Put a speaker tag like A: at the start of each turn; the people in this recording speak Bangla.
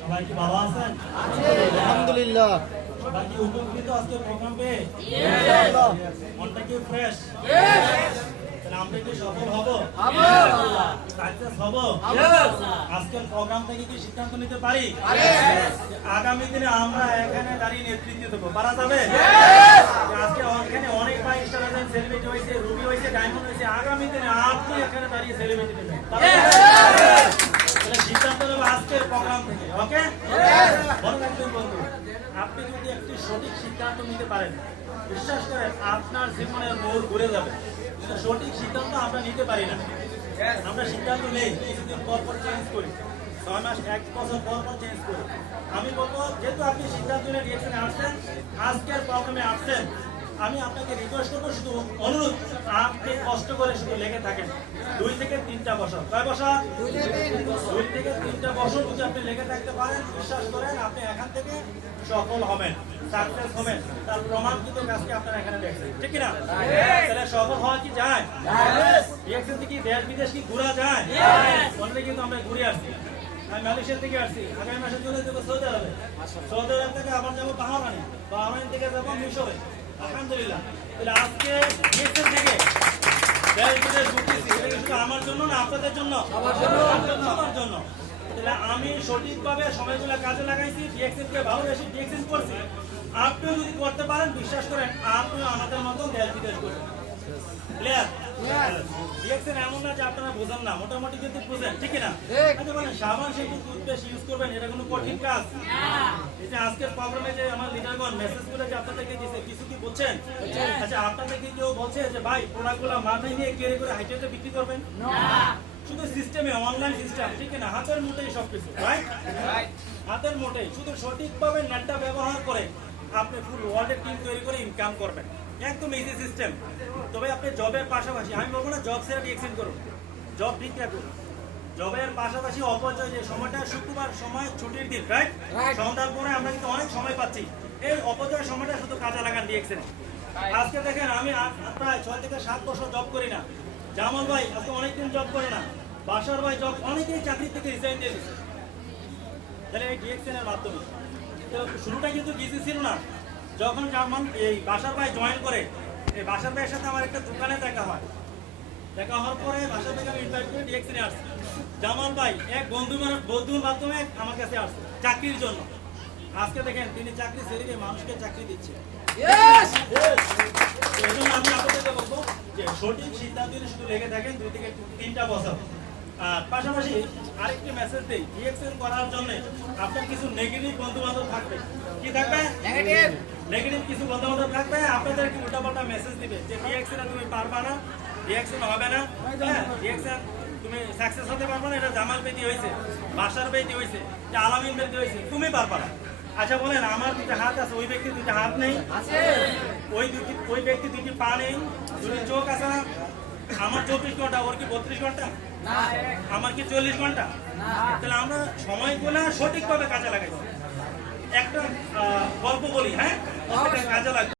A: সবাই কি ভালো আছেন?
B: আলহামদুলিল্লাহ।
A: সবাই কি উপকৃত আজকে প্রোগ্রাম? পেয়ে মনটা কি ফ্রেশ আমরা কি সফল হব? সাকসেস হব? আজকের প্রোগ্রাম থেকে কি সিদ্ধান্ত নিতে পারি? আগামী দিনে আমরা এখানে দাঁড়িয়ে নেতৃত্ব দেবো। পারা যাবে? আজকে এখানে অনেক ভাই স্টার সেলিব্রিটি হয়েছে রুবি হয়েছে ডায়মন্ড হয়েছে আগামী দিনে আপনি এখানে দাঁড়িয়ে সেলিব্রিটি দেবেন সিদ্ধান্ত নেব আজকের প্রোগ্রাম থেকে ওকে বন্ধু আপনি যদি একটি সঠিক সিদ্ধান্ত নিতে পারেন বিশ্বাস করেন আপনার জীবনের মোড় ঘুরে যাবে। সঠিক সিদ্ধান্ত আমরা নিতে পারি না। আমরা সিদ্ধান্ত নেই কিছুদিন পর পর চেঞ্জ করি। ছয় মাস এক বছর পর পর চেঞ্জ করি। আমি বলব যেহেতু আপনি সিদ্ধান্ত নিয়ে আসছেন আজকের প্রোগ্রামে আসছেন আমি আপনাকে রিকোয়েস্ট করব শুধু অনুরোধ আপনি কষ্ট করে শুধু লেগে থাকেন। দুই থেকে তিনটা বছর কয় বছর দুই থেকে তিনটা বছর যদি আপনি লেগে থাকতে পারেন বিশ্বাস করেন আপনি এখান থেকে সফল হবেন সাকসেস হবেন। তার প্রমাণ কিন্তু আজকে আপনারা এখানে দেখছেন। ঠিক না তাহলে সফল হওয়া কি যায়? থেকে দেশ বিদেশ কি ঘোরা যায়? অলরেডি কিন্তু আমরা ঘুরে আসছি। আমি মালয়েশিয়া থেকে আসছি। আগামী মাসে চলে যাব সৌদি আরবে। সৌদি আরব থেকে আবার যাব বাহারানি বাহারানি থেকে যাব মিশরে। আলহামদুলিল্লাহ। তাহলে আজকে রিয়াকশন থেকে দেশ বিদেশ ঘুরতেছি এটা শুধু আমার জন্য না আপনাদের জন্য? আমার জন্য। তাহলে আমি সঠিকভাবে সময়গুলো কাজে লাগাইছি ডিএক্সএন ভালোবেসে ডিএক্সএন করছি। আপনিও যদি করতে পারেন বিশ্বাস করেন আপনিও আমাদের মতো দেশ বিদেশ করবেন ক্লিয়ার ডিএক্সএন এমন না যে আপনারা বোঝেন না মোটামুটি কিন্তু বুঝেন ঠিক না সাবান শ্যাম্পু টুথপেস্ট ইউজ করবেন এটা কোনো কঠিন কাজ। এই যে আজকের প্রোগ্রামে যে আমার লিডারগণ মেসেজ যে আপনাদেরকে দিয়েছে কিছু কি বলছেন? আচ্ছা আপনাদেরকে কেউ বলছে যে ভাই প্রোডাক্টগুলো মাথায় নিয়ে কেড়ে করে হাইটেটে বিক্রি করবেন? শুধু সিস্টেমে অনলাইন সিস্টেম ঠিক না হাতের মুঠেই সবকিছু রাইট হাতের মুঠেই শুধু সঠিকভাবে নেটটা ব্যবহার করে আপনি ফুল ওয়ার্ল্ডের টিম তৈরি করে ইনকাম করবেন। একদম ইজি সিস্টেম তবে আপনি জবের পাশাপাশি আমি বলব না জব সেরা এক্সচেঞ্জ করুন। জব ঠিক রাখুন জবের পাশাপাশি অপচয় যে সময়টা শুক্রবার সময় ছুটির দিন রাইট সন্ধ্যার পরে আমরা কিন্তু অনেক সময় পাচ্ছি। এই অপচয় সময়টা শুধু কাজে লাগান ডিএক্সেন আজকে দেখেন আমি প্রায় ছয় থেকে সাত বছর জব করি না। জামাল ভাই আজকে অনেকদিন জব করে না। বাসার ভাই জব অনেকেই চাকরি থেকে রিজাইন দিয়ে দিচ্ছে তাহলে এই ডিএক্সএন এর মাধ্যমে শুরুটা কিন্তু বিজি ছিল না। যখন জামান এই বাসার ভাই জয়েন করে এই বাসার ভাইয়ের সাথে আমার একটা দোকানে দেখা হয়। দেখা হওয়ার পরে বাসার ভাইকে আমি ইনভাইট করে ডিএক্সএনে আসছি। জামাল ভাই এক বন্ধু মানে বন্ধুর মাধ্যমে আমার কাছে আসছে চাকরির জন্য। আজকে দেখেন তিনি চাকরি ছেড়ে দিয়ে মানুষকে চাকরি দিচ্ছে। আমি আপনাদেরকে বলব যে সঠিক সিদ্ধান্ত শুধু লেগে থাকেন দুই থেকে তিনটা বছর। আর পাশাপাশি আরেকটি মেসেজ দিই রিয়েকশন করার জন্য আপনার কিছু নেগেটিভ বন্ধুবান্ধব থাকবে। কি থাকবে?
B: নেগেটিভ
A: নেগেটিভ কিছু বন্ধু বান্ধব থাকবে আপনাদের কি উল্টাপাল্টা মেসেজ দিবে যে রিয়েকশনে তুমি পারবা না রিয়েকশন হবে না। হ্যাঁ রিয়েকশন তুমি সাকসেস হতে পারবে না এটা জামাল বেদি হয়েছে বাসার বেদি হয়েছে যে আলামিন বেদি হয়েছে তুমি পারবা না। আচ্ছা বলেন আমার দুটো হাত আছে ওই ব্যক্তির দুটো হাত নেই? ওই দুটি ওই ব্যক্তি দুটি পা নেই দুটি চোখ আছে না? আমার চব্বিশ ঘণ্টা ওর কি বত্রিশ ঘণ্টা? আমার কি চল্লিশ ঘণ্টা? তাহলে আমরা সময় সময়গুলো সঠিকভাবে কাজে লাগাই। একটা আহ, গল্প বলি হ্যাঁ? কাজে লাগবে